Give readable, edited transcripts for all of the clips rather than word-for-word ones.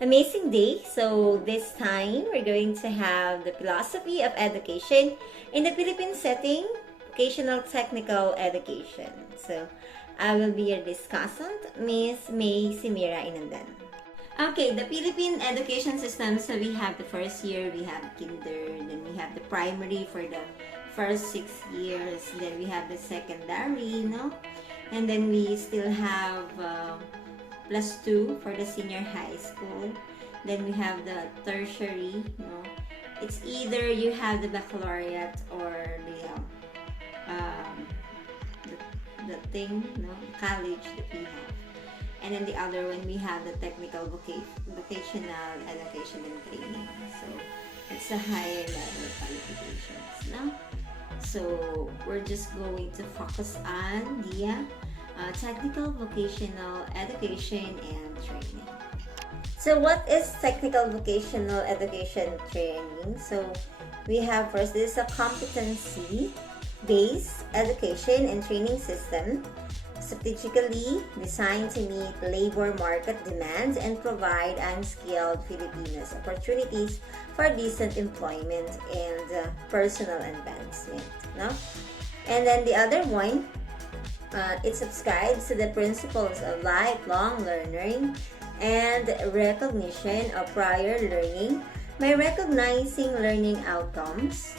amazing day. So this time we're going to have the philosophy of education in the Philippine setting, vocational technical education. So I will be your discussant, Miss May Simira Inandan. Okay, the Philippine education system. So we have the first year, we have kinder, then we have the primary for the first 6 years, then we have the secondary, and then we still have +2 for the senior high school. Then we have the tertiary, It's either you have the baccalaureate or um, the college that we have. And then the other one, we have the technical vocational education and training. So it's a higher level qualifications, So we're just going to focus on the technical vocational education and training. So what is technical vocational education training? So we have first, this is a competency-based education and training system strategically designed to meet labor market demands and provide unskilled Filipinos opportunities for decent employment and personal advancement. And then the other one, it subscribes to the principles of lifelong learning and recognition of prior learning by recognizing learning outcomes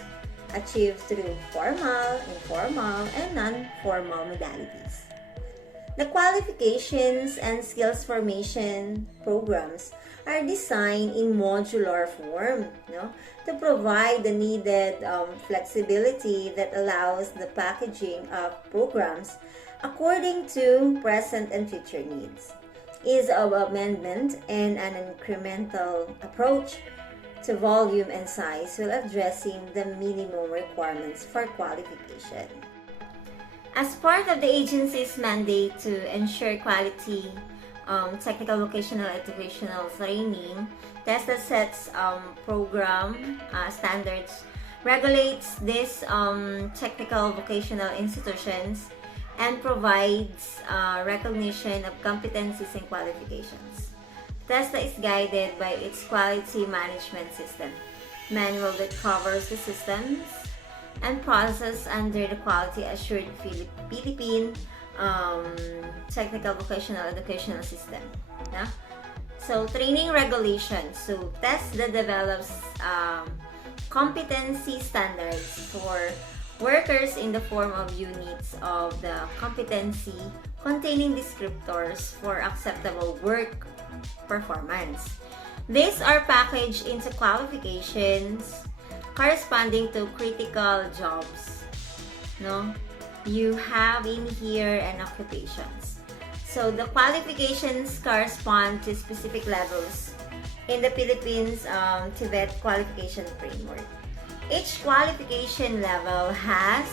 achieved through formal, informal, and non-formal modalities. The qualifications and skills formation programs are designed in modular form to provide the needed flexibility that allows the packaging of programs according to present and future needs, ease of amendment, and an incremental approach to volume and size while addressing the minimum requirements for qualification. As part of the agency's mandate to ensure quality technical vocational educational training, TESDA sets program standards, regulates these technical vocational institutions, and provides recognition of competencies and qualifications. TESDA is guided by its quality management system manual that covers the systems and process under the Quality Assured Philippine Technical Vocational Educational System. So, training regulations. So, TESDA develops competency standards for workers in the form of units of the competency containing descriptors for acceptable work performance. These are packaged into qualifications corresponding to critical jobs. You have in here and occupations. So the qualifications correspond to specific levels in the Philippines TVET qualification framework. Each qualification level has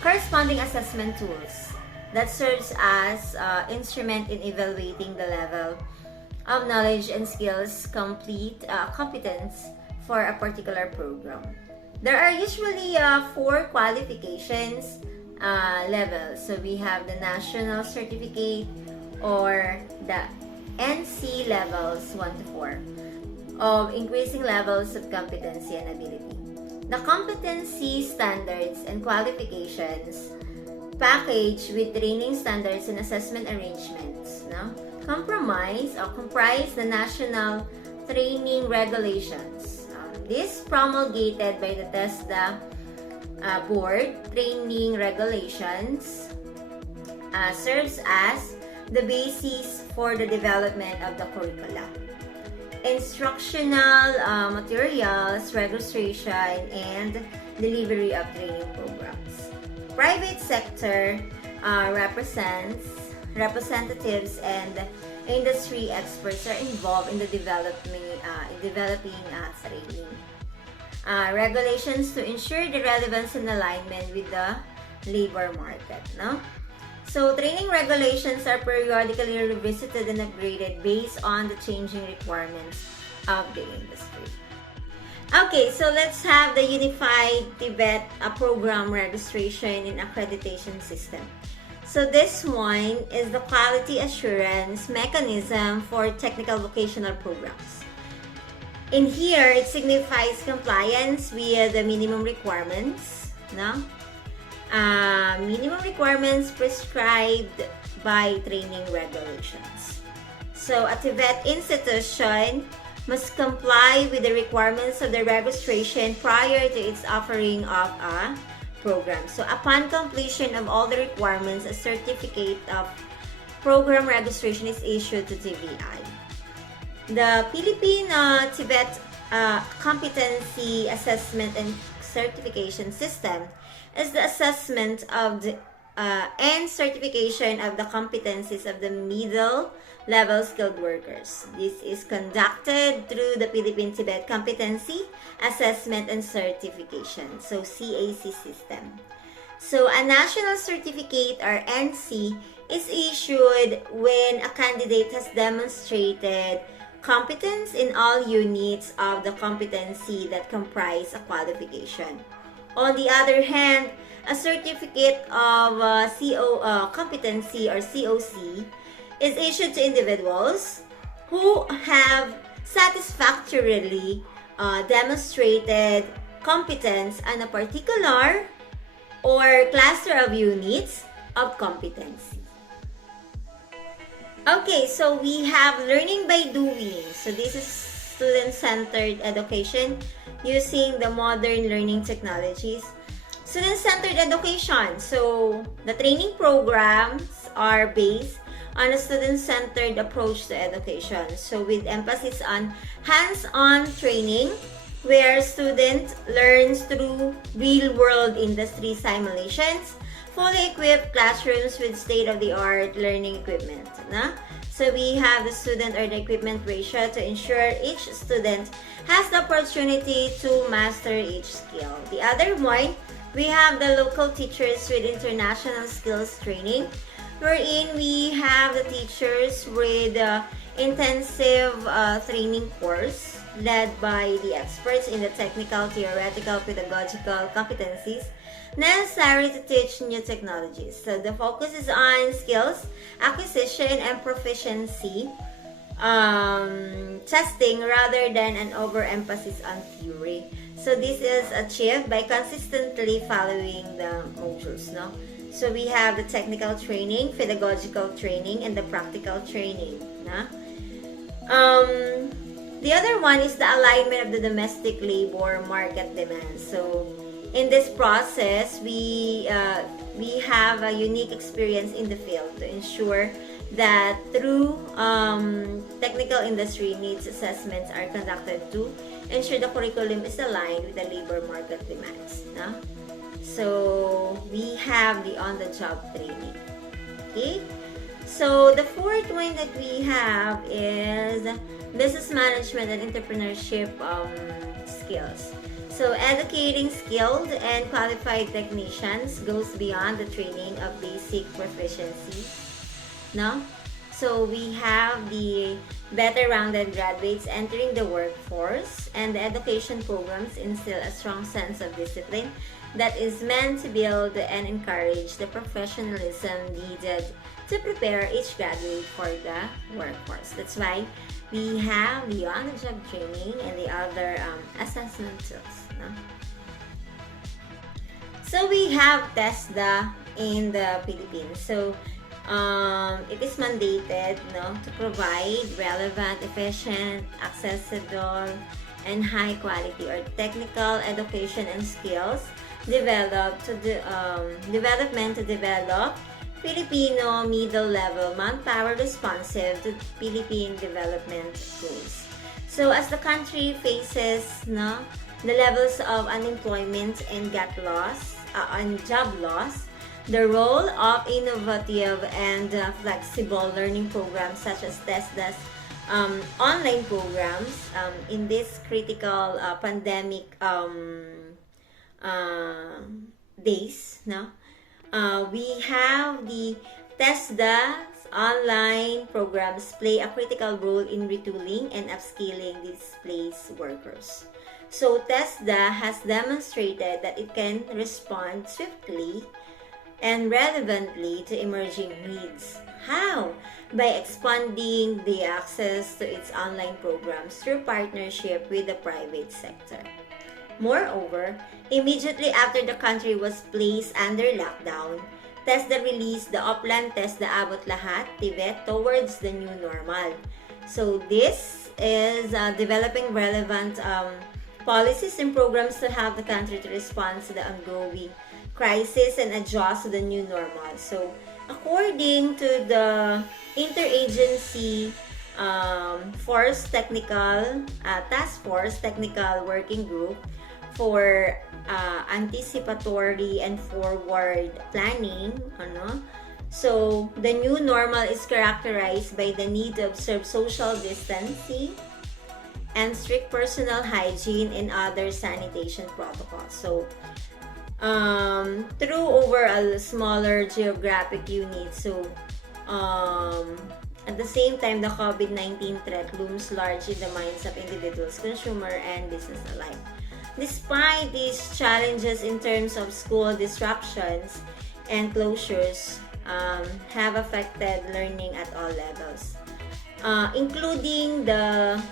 corresponding assessment tools that serves as instrument in evaluating the level of knowledge and skills competence for a particular program. There are usually 4 qualifications levels. So we have the national certificate or the NC levels 1 to 4 of increasing levels of competency and ability. The competency standards and qualifications packaged with training standards and assessment arrangements comprise the national training regulations. This promulgated by the TESDA board training regulations serves as the basis for the development of the curricula, instructional materials, registration, and delivery of training programs. Private sector representatives and industry experts are involved in the developing training regulations to ensure the relevance and alignment with the labor market. So training regulations are periodically revisited and upgraded based on the changing requirements of the industry. Okay, so let's have the Unified TVET program registration and accreditation system. So this one is the quality assurance mechanism for technical vocational programs. In here, it signifies compliance with the minimum requirements, no? Minimum requirements prescribed by training regulations. So a TVET institution must comply with the requirements of the registration prior to its offering of a program. So upon completion of all the requirements, a certificate of program registration is issued to TVI. The Philippine TVET Competency Assessment and Certification System is the assessment of the and certification of the competencies of the middle level skilled workers. This is conducted through the Philippine TVET Competency Assessment and Certification, so CAC system. So a national certificate or NC is issued when a candidate has demonstrated competence in all units of the competency that comprise a qualification. On the other hand, a certificate of competency or COC is issued to individuals who have satisfactorily demonstrated competence on a particular or cluster of units of competency. Okay, so we have learning by doing. So this is student-centered education using the modern learning technologies. Student-centered education. So the training programs are based on a student-centered approach to education. So with emphasis on hands-on training, where student learns through real-world industry simulations, fully equipped classrooms with state-of-the-art learning equipment. Na? So we have the student or the equipment ratio to ensure each student has the opportunity to master each skill. The other one, we have the local teachers with international skills training, wherein we have the teachers with intensive training course led by the experts in the technical, theoretical, pedagogical competencies necessary to teach new technologies. So the focus is on skills acquisition and proficiency testing rather than an overemphasis on theory. So this is achieved by consistently following the modules, no? So we have the technical training, pedagogical training, and the practical training, no? The other one is the alignment of the domestic labor market demands. So in this process, we have a unique experience in the field to ensure that through technical industry needs assessments are conducted to ensure the curriculum is aligned with the labor market demands. No? So we have the on-the-job training. Okay? So the fourth one that we have is business management and entrepreneurship skills. So educating skilled and qualified technicians goes beyond the training of basic proficiency. No? So we have the better rounded graduates entering the workforce, and the education programs instill a strong sense of discipline that is meant to build and encourage the professionalism needed to prepare each graduate for the workforce. That's why we have the on-the-job training and the other assessment tools. No? So we have TESDA in the Philippines. So it is mandated, no, to provide relevant, efficient, accessible, and high quality or technical education and skills development to develop Filipino middle-level manpower responsive to Philippine development goals. So as the country faces the levels of unemployment and job loss, the role of innovative and flexible learning programs such as TESDA's online programs in this critical pandemic days, we have the TESDA's online programs play a critical role in retooling and upskilling displaced workers. So TESDA has demonstrated that it can respond swiftly and relevantly to emerging needs. How? By expanding the access to its online programs through partnership with the private sector. Moreover, immediately after the country was placed under lockdown, TESDA released the Oplan TESDA Abot Lahat, TVET, towards the new normal. So this is developing relevant policies and programs to help the country to respond to the ongoing crisis and adjust to the new normal. So according to the interagency task force technical working group for anticipatory and forward planning, so the new normal is characterized by the need to observe social distancing and strict personal hygiene and other sanitation protocols. So through over a smaller geographic unit. So at the same time, the COVID-19 threat looms large in the minds of individuals, consumer, and business alike. Despite these challenges in terms of school disruptions and closures have affected learning at all levels, including the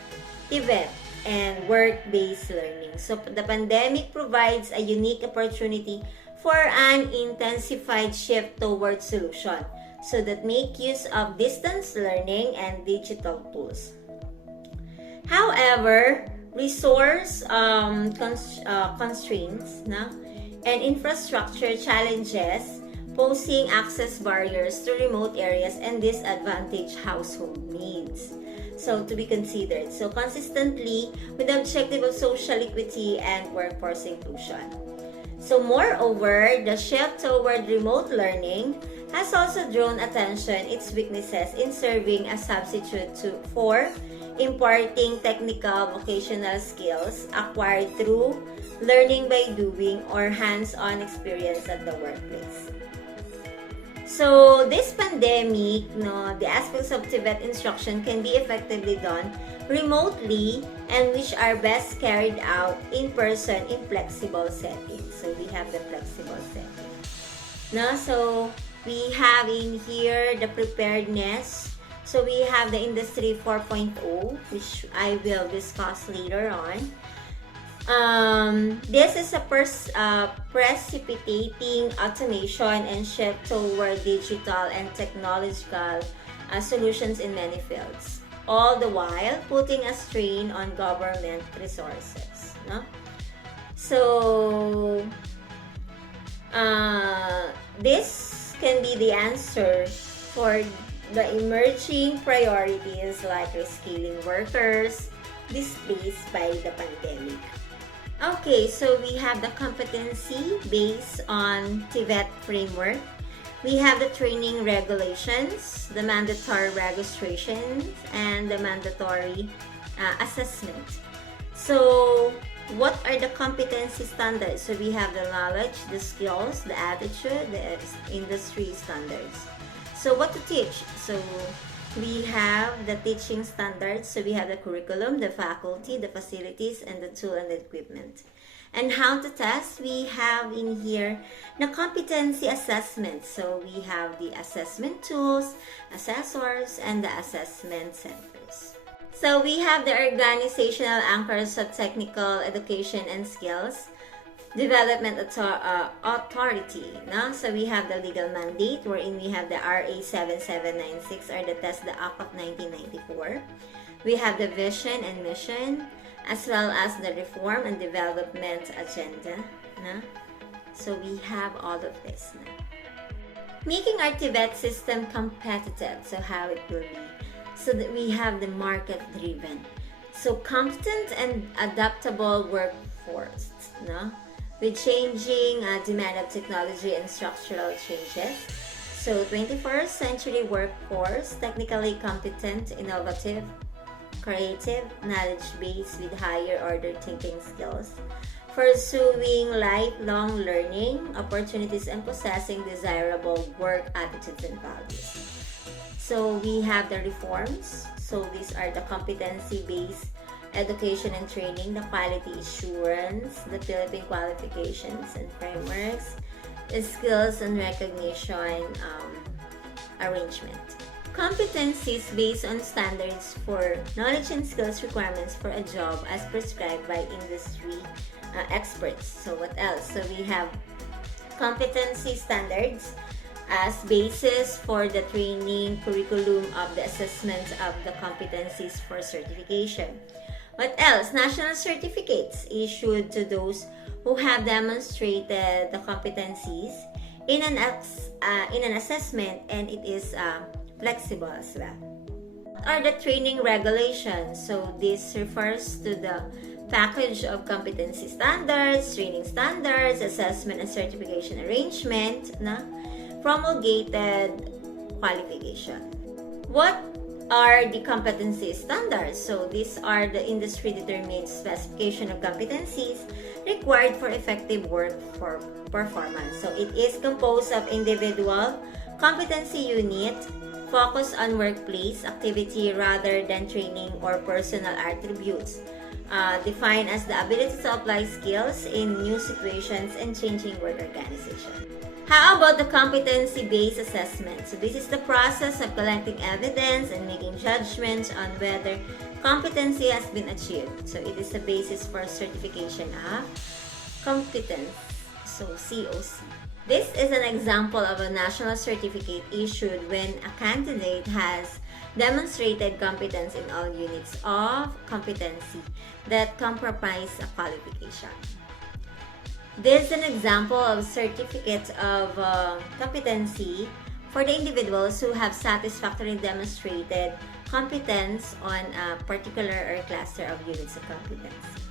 TVET and work-based learning. So the pandemic provides a unique opportunity for an intensified shift towards solution so that make use of distance learning and digital tools. However, resource constraints and infrastructure challenges posing access barriers to remote areas and disadvantaged household needs. So to be considered. So consistently with the objective of social equity and workforce inclusion. So moreover, the shift toward remote learning has also drawn attention its weaknesses in serving as substitute for imparting technical vocational skills acquired through learning by doing or hands-on experience at the workplace. So this pandemic, the aspects of TVET instruction can be effectively done remotely and which are best carried out in person in flexible settings. So we have the flexible setting. So we have in here the preparedness. So we have the Industry 4.0, which I will discuss later on. This is a precipitating automation and shift toward digital and technological solutions in many fields, all the while putting a strain on government resources. So this can be the answer for the emerging priorities like reskilling workers displaced by the pandemic. Okay, so we have the competency based on TVET framework. We have the training regulations, the mandatory registrations, and the mandatory assessment. So what are the competency standards? So we have the knowledge, the skills, the attitude, the industry standards. So what to teach? So we have the teaching standards. So we have the curriculum, the faculty, the facilities, and the tool and the equipment. And how to test? We have in here the competency assessment. So we have the assessment tools, assessors, and the assessment centers. So we have the organizational anchors of technical education and skills development authority. So we have the legal mandate wherein we have the RA 7796 or the TESDA Act of 1994. We have the vision and mission as well as the reform and development agenda. So we have all of this. Making our TVET system competitive. So how it will be. So that we have the market driven. So competent and adaptable workforce. With changing demand of technology and structural changes. So 21st century workforce, technically competent, innovative, creative, knowledge-based with higher order thinking skills, pursuing lifelong learning opportunities and possessing desirable work attitudes and values. So we have the reforms. So these are the competency-based education and training, the quality assurance, the Philippine qualifications and frameworks, skills and recognition arrangement. Competencies based on standards for knowledge and skills requirements for a job as prescribed by industry experts. So what else? So we have competency standards as basis for the training curriculum of the assessment of the competencies for certification. What else? National certificates issued to those who have demonstrated the competencies in an assessment, and it is flexible as well. What are the training regulations? So this refers to the package of competency standards, training standards, assessment and certification arrangement na promulgated qualification. What are the competency standards? So these are the industry-determined specification of competencies required for effective work for performance. So it is composed of individual competency unit focused on workplace activity rather than training or personal attributes. Defined as the ability to apply skills in new situations and changing work organization. How about the competency-based assessment? So this is the process of collecting evidence and making judgments on whether competency has been achieved. So it is the basis for certification of competence. So COC. This is an example of a national certificate issued when a candidate has demonstrated competence in all units of competency that comprise a qualification. This is an example of certificate of competency for the individuals who have satisfactorily demonstrated competence on a particular or cluster of units of competency.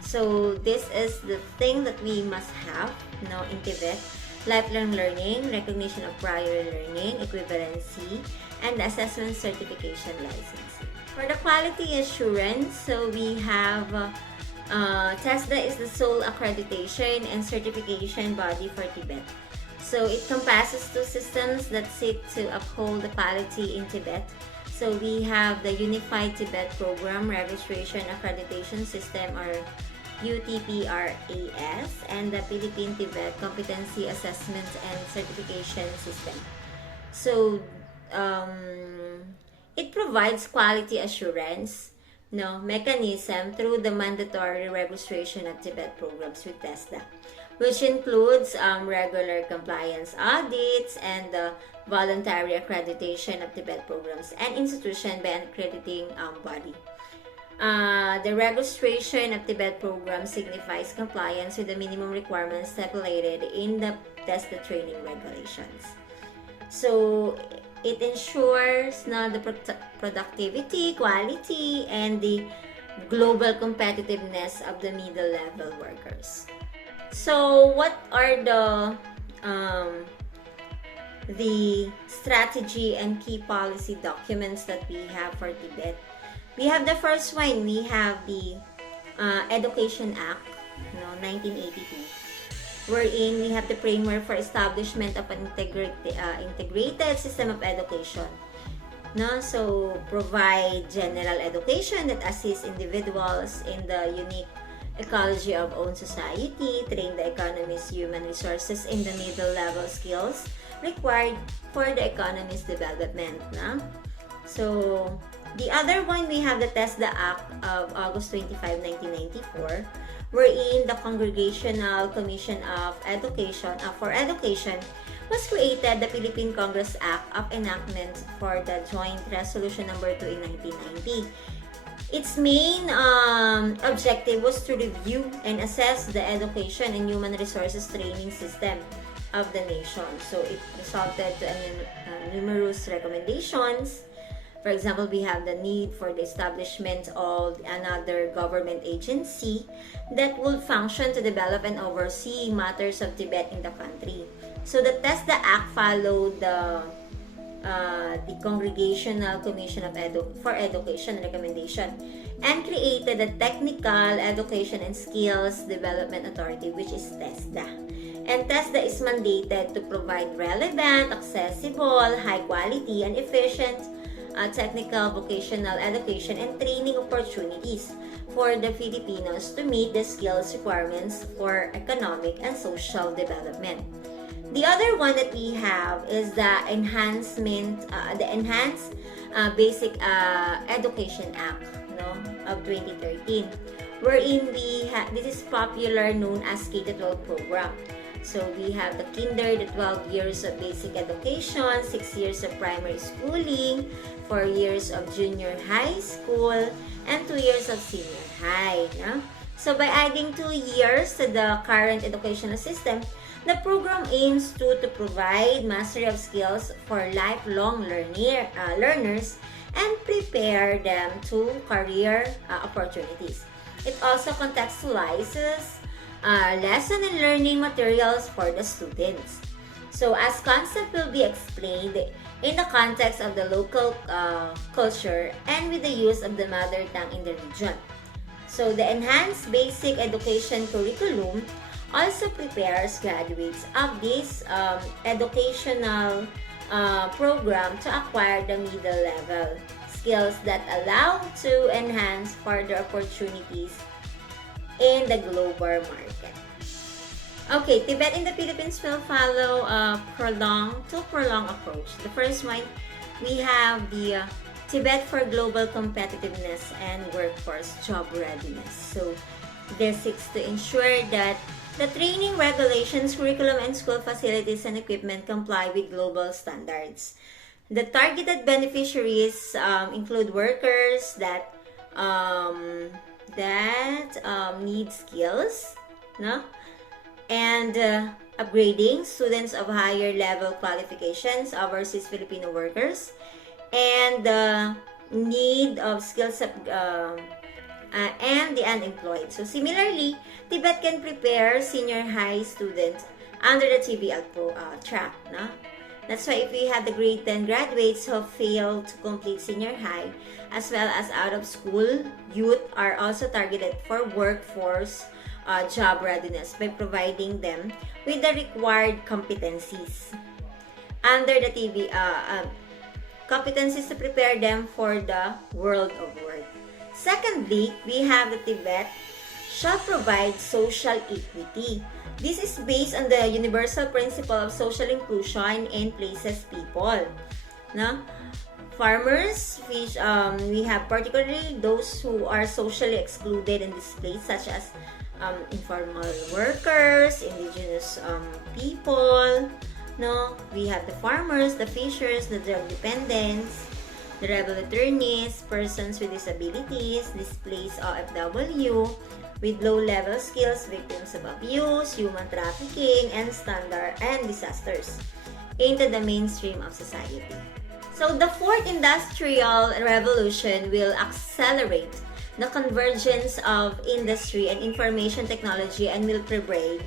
So this is the thing that we must have now in TVET: lifelong learning, recognition of prior learning, equivalency, and assessment certification licensing. For the quality assurance, so we have TESDA is the sole accreditation and certification body for TVET. So it encompasses two systems that seek to uphold the quality in TVET. So we have the Unified TVET Program Registration Accreditation System, or UTPRAS, and the Philippine TVET Competency Assessment and Certification System. So it provides quality assurance mechanism through the mandatory registration of TVET programs with TESDA, which includes regular compliance audits and the voluntary accreditation of TVET programs and institution by an accrediting body. The registration of TVET programs signifies compliance with the minimum requirements stipulated in the TESDA training regulations. So it ensures the productivity, quality, and the global competitiveness of the middle-level workers. So what are the strategy and key policy documents that we have for TVET? We have the first one. We have the Education Act, 1982. Wherein we have the framework for establishment of an integrated system of education. So provide general education that assists individuals in the unique ecology of own society, train the economy's human resources in the middle level skills required for the economy's development. So the other one, we have the TESDA Act of August 25, 1994, wherein the Congressional Commission of Education for Education was created, the Philippine Congress Act of Enactment for the Joint Resolution Number 2 in 1990. Its main objective was to review and assess the education and human resources training system of the nation. So it resulted to numerous recommendations. For example, we have the need for the establishment of another government agency that would function to develop and oversee matters of TVET in the country. So the TESDA Act followed the Congressional Commission for Education recommendation and created the Technical Education and Skills Development Authority, which is TESDA. And TESDA is mandated to provide relevant, accessible, high quality, and efficient technical, vocational education, and training opportunities for the Filipinos to meet the skills requirements for economic and social development. The other one that we have is the Enhanced Basic Education Act, no, of 2013, wherein this is popular known as K-12 program. So we have the kinder, the 12 years of basic education, 6 years of primary schooling, 4 years of junior high school, and 2 years of senior high. No? So by adding 2 years to the current educational system, the program aims to provide mastery of skills for lifelong learners and prepare them to career opportunities. It also contextualizes lesson and learning materials for the students. So as concept will be explained in the context of the local culture and with the use of the mother tongue in the region. So the Enhanced Basic Education Curriculum also prepares graduates of this educational program to acquire the middle level skills that allow to enhance further opportunities in the global market. Okay, TVET in the Philippines will follow a two-pronged approach. The first one, we have the TVET for global competitiveness and workforce job readiness. So this seeks to ensure that the training, regulations, curriculum, and school facilities and equipment comply with global standards. The targeted beneficiaries include workers that need skills, no? And upgrading students of higher level qualifications, overseas Filipino workers, and the need of skills and the unemployed. So similarly, TVET can prepare senior high students under the TVET track. No? That's why if we have the grade 10 graduates who failed to complete senior high, as well as out of school youth are also targeted for workforce job readiness by providing them with the required competencies under the competencies to prepare them for the world of work. Secondly, we have the TVET shall provide social equity. This is based on the universal principle of social inclusion and places people. No? Farmers, we have particularly those who are socially excluded and displaced, such as informal workers, indigenous people. No, we have the farmers, the fishers, the drug dependents, the rebel attorneys, persons with disabilities, displaced OFW, with low-level skills, victims of abuse, human trafficking, and disasters into the mainstream of society. So the fourth industrial revolution will accelerate the convergence of industry and information technology and will pervade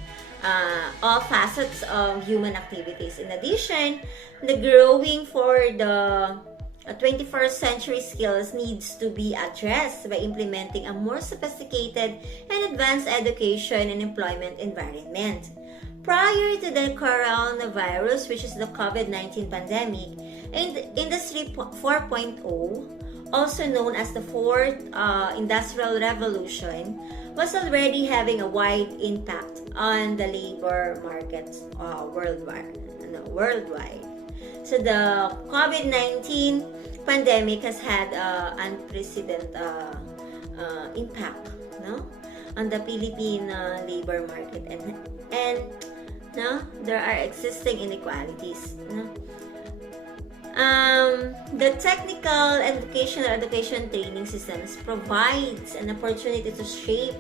all facets of human activities. In addition, the growing for the 21st century skills needs to be addressed by implementing a more sophisticated and advanced education and employment environment. Prior to the coronavirus, which is the COVID-19 pandemic, Industry 4.0, also known as the Fourth Industrial Revolution, was already having a wide impact on the labor market worldwide. So the COVID-19 pandemic has had unprecedented impact, no, on the Philippine labor market, and no, there are existing inequalities. No? The technical and vocational education training systems provides an opportunity to shape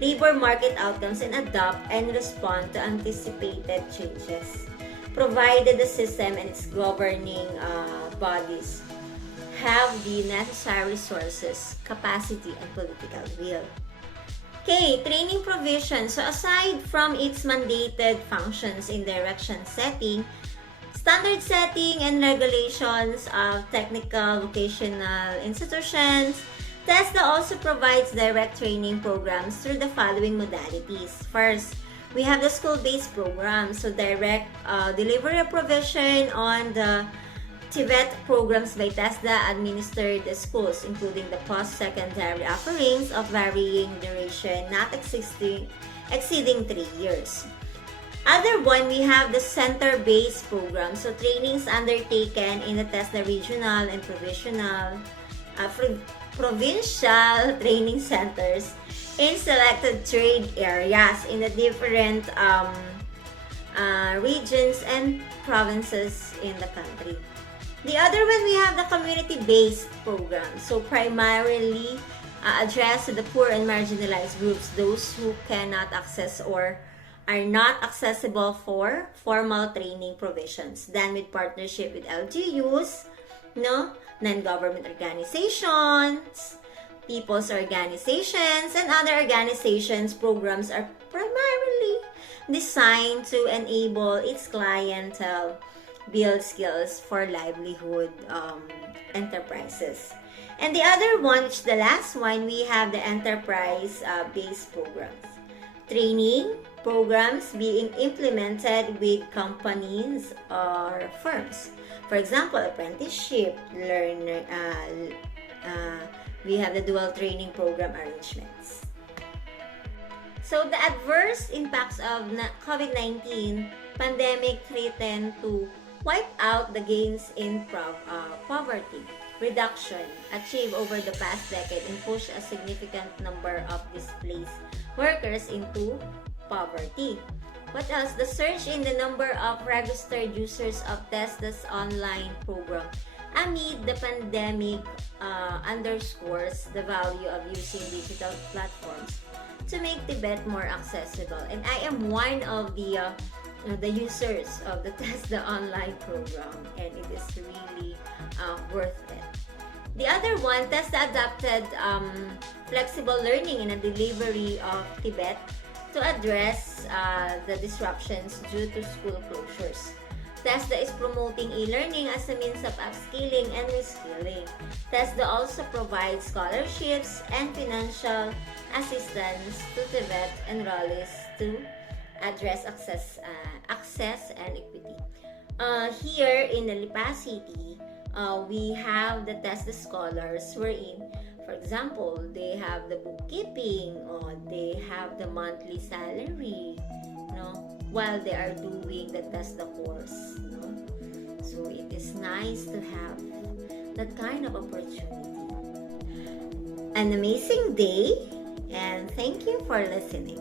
labor market outcomes and adapt and respond to anticipated changes, provided the system and its governing bodies have the necessary resources, capacity, and political will. Okay, training provision. So aside from its mandated functions in direction setting, standard setting, and regulations of technical vocational institutions, TESDA also provides direct training programs through the following modalities. First, we have the school-based program, so direct delivery of provision on the TVET programs by TESDA administered the schools, including the post-secondary offerings of varying duration, not exceeding 3 years. Other one, we have the center-based program. So, trainings undertaken in the TESDA regional and provincial training centers in selected trade areas in the different regions and provinces in the country. The other one, we have the community-based program. So, primarily addressed to the poor and marginalized groups, those who cannot access or are not accessible for formal training provisions. Then with partnership with LGUs, non-government organizations, people's organizations, and other organizations, programs are primarily designed to enable its clientele build skills for livelihood enterprises. And the other one, which is the last one, we have the enterprise-based programs. Training programs being implemented with companies or firms. For example, apprenticeship, we have the dual training program arrangements. So the adverse impacts of COVID-19 pandemic threatened to wipe out the gains in poverty reduction achieved over the past decade and push a significant number of displaced workers into poverty. What else? The surge in the number of registered users of TESDA's online program amid the pandemic underscores the value of using digital platforms to make TVET more accessible. And I am one of the users of the TESDA online program, and it is really worth it. The other one, TESDA adopted flexible learning in a delivery of TVET to address the disruptions due to school closures. TESDA is promoting e-learning as a means of upskilling and reskilling. TESDA also provides scholarships and financial assistance to TVET enrollees to address access and equity. Here in the Lipa City, we have the TESDA scholars wherein, for example, they have the bookkeeping or they have the monthly salary, while they are doing the TESDA course. So it is nice to have that kind of opportunity. An amazing day, and thank you for listening.